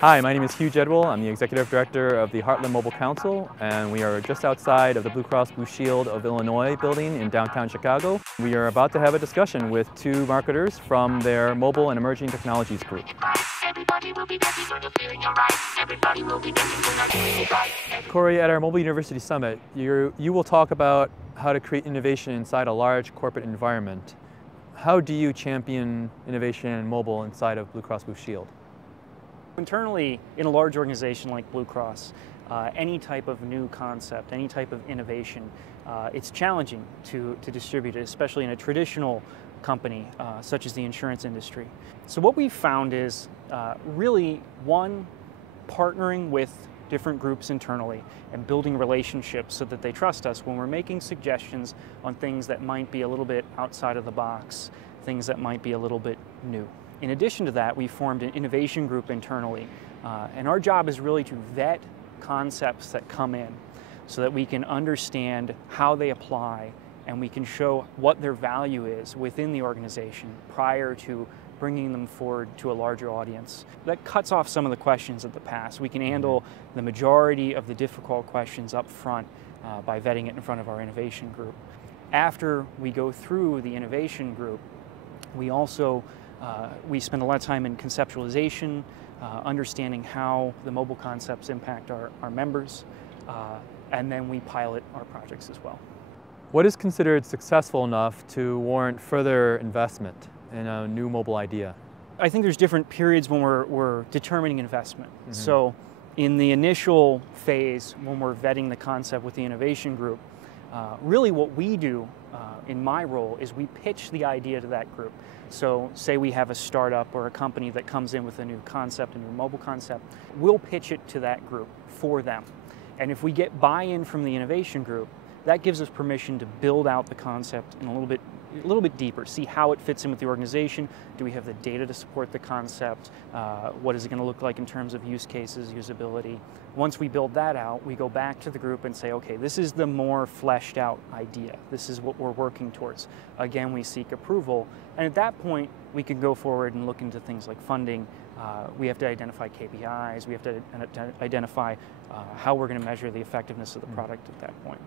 Hi, my name is Hugh Jedwell. I'm the Executive Director of the Heartland Mobile Council, and we are just outside of the Blue Cross Blue Shield of Illinois building in downtown Chicago. We are about to have a discussion with two marketers from their Mobile and Emerging Technologies group. Corey, at our Mobile University Summit, you will talk about how to create innovation inside a large corporate environment. How do you champion innovation in mobile inside of Blue Cross Blue Shield? Internally, in a large organization like Blue Cross, any type of new concept, any type of innovation, it's challenging to distribute it, especially in a traditional company such as the insurance industry. So what we've found is really, one, partnering with different groups internally and building relationships so that they trust us when we're making suggestions on things that might be a little bit outside of the box, things that might be a little bit new. In addition to that, we formed an innovation group internally, and our job is really to vet concepts that come in so that we can understand how they apply and we can show what their value is within the organization prior to bringing them forward to a larger audience. That cuts off some of the questions of the past. We can handle the majority of the difficult questions up front by vetting it in front of our innovation group. After we go through the innovation group, we also we spend a lot of time in conceptualization, understanding how the mobile concepts impact our members, and then we pilot our projects as well. What is considered successful enough to warrant further investment in a new mobile idea? I think there's different periods when we're determining investment. So in the initial phase, when we're vetting the concept with the innovation group, really what we do in my role is we pitch the idea to that group. So say we have a startup or a company that comes in with a new concept, a new mobile concept, we'll pitch it to that group for them. And if we get buy-in from the innovation group, that gives us permission to build out the concept in a little bit deeper, see how it fits in with the organization. Do we have the data to support the concept? What is it going to look like in terms of use cases, usability? Once we build that out, we go back to the group and say, okay, this is the more fleshed out idea. This is what we're working towards. Again, we seek approval. And at that point, we can go forward and look into things like funding. We have to identify KPIs. We have to identify how we're going to measure the effectiveness of the product at that point.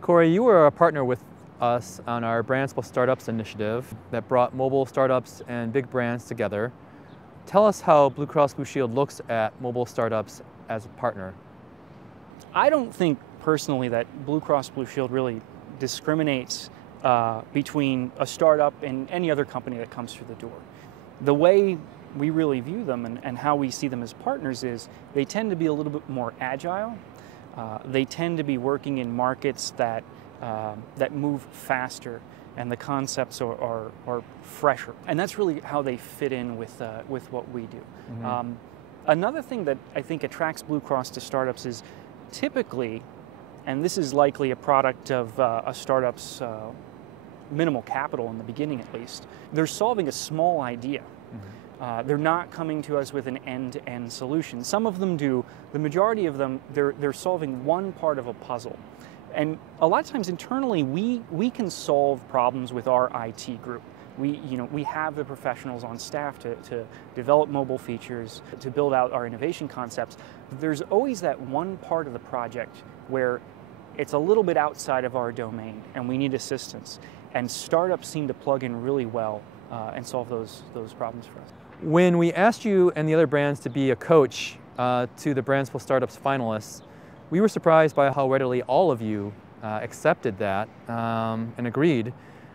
Corey, you were a partner with us on our Brands+Startups initiative that brought mobile startups and big brands together. Tell us how Blue Cross Blue Shield looks at mobile startups as a partner. I don't think personally that Blue Cross Blue Shield really discriminates between a startup and any other company that comes through the door. The way we really view them and how we see them as partners is they tend to be a little bit more agile. They tend to be working in markets that move faster, and the concepts are fresher. And that's really how they fit in with what we do. Another thing that I think attracts Blue Cross to startups is typically, and this is likely a product of a startup's minimal capital in the beginning at least, they're solving a small idea. They're not coming to us with an end-to-end solution. Some of them do. The majority of them, they're solving one part of a puzzle. And a lot of times internally, we can solve problems with our IT group. We have the professionals on staff to develop mobile features, to build out our innovation concepts. There's always that one part of the project where it's a little bit outside of our domain and we need assistance. And startups seem to plug in really well and solve those problems for us. When we asked you and the other brands to be a coach to the Brands+Startups finalists, we were surprised by how readily all of you accepted that and agreed.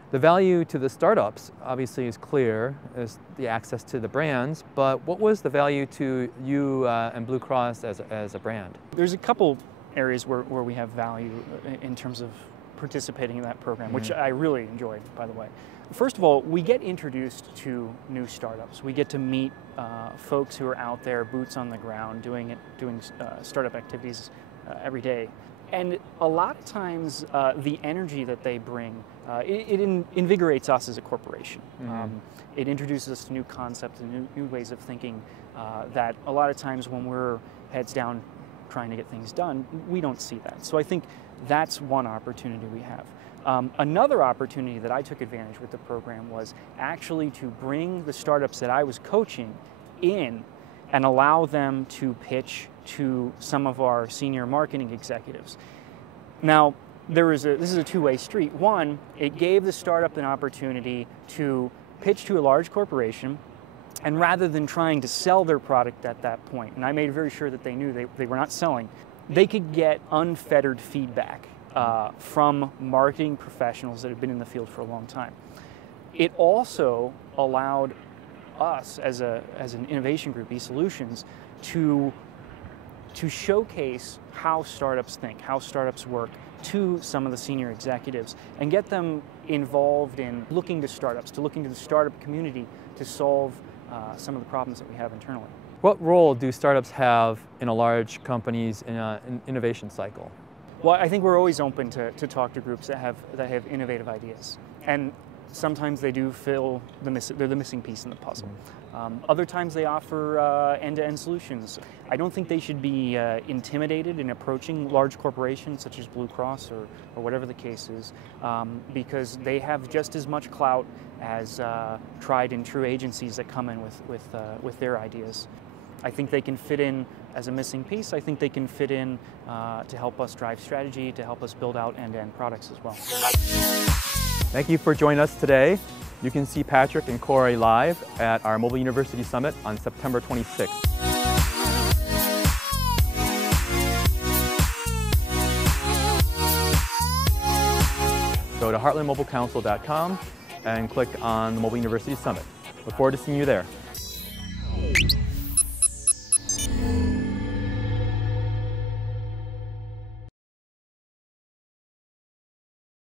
The value to the startups obviously is clear, is the access to the brands, but what was the value to you and Blue Cross as a brand? There's a couple areas where we have value in terms of participating in that program, which I really enjoyed, by the way. First of all, we get introduced to new startups. We get to meet folks who are out there, boots on the ground, doing startup activities every day. And a lot of times, the energy that they bring, it invigorates us as a corporation. It introduces us to new concepts and new ways of thinking that a lot of times when we're heads down trying to get things done, we don't see that. So I think that's one opportunity we have. Another opportunity that I took advantage with the program was actually to bring the startups that I was coaching in and allow them to pitch to some of our senior marketing executives. Now, this is a two-way street. One, it gave the startup an opportunity to pitch to a large corporation, and rather than trying to sell their product at that point, and I made very sure that they knew they were not selling, they could get unfettered feedback from marketing professionals that have been in the field for a long time. It also allowed us as an innovation group, eSolutions, to showcase how startups think, how startups work, to some of the senior executives, and get them involved in looking to startups, to looking to the startup community to solve some of the problems that we have internally. What role do startups have in a large company's innovation cycle? Well, I think we're always open to talk to groups that have innovative ideas, and sometimes they do fill they're the missing piece in the puzzle. Other times they offer end-to-end solutions. I don't think they should be intimidated in approaching large corporations such as Blue Cross or whatever the case is, because they have just as much clout as tried and true agencies that come in with their ideas. I think they can fit in as a missing piece. I think they can fit in to help us drive strategy, to help us build out end-to-end products as well. Thank you for joining us today. You can see Patrick and Corey live at our Mobile University Summit on September 26th. Go to heartlandmobilecouncil.com and click on the Mobile University Summit. Look forward to seeing you there.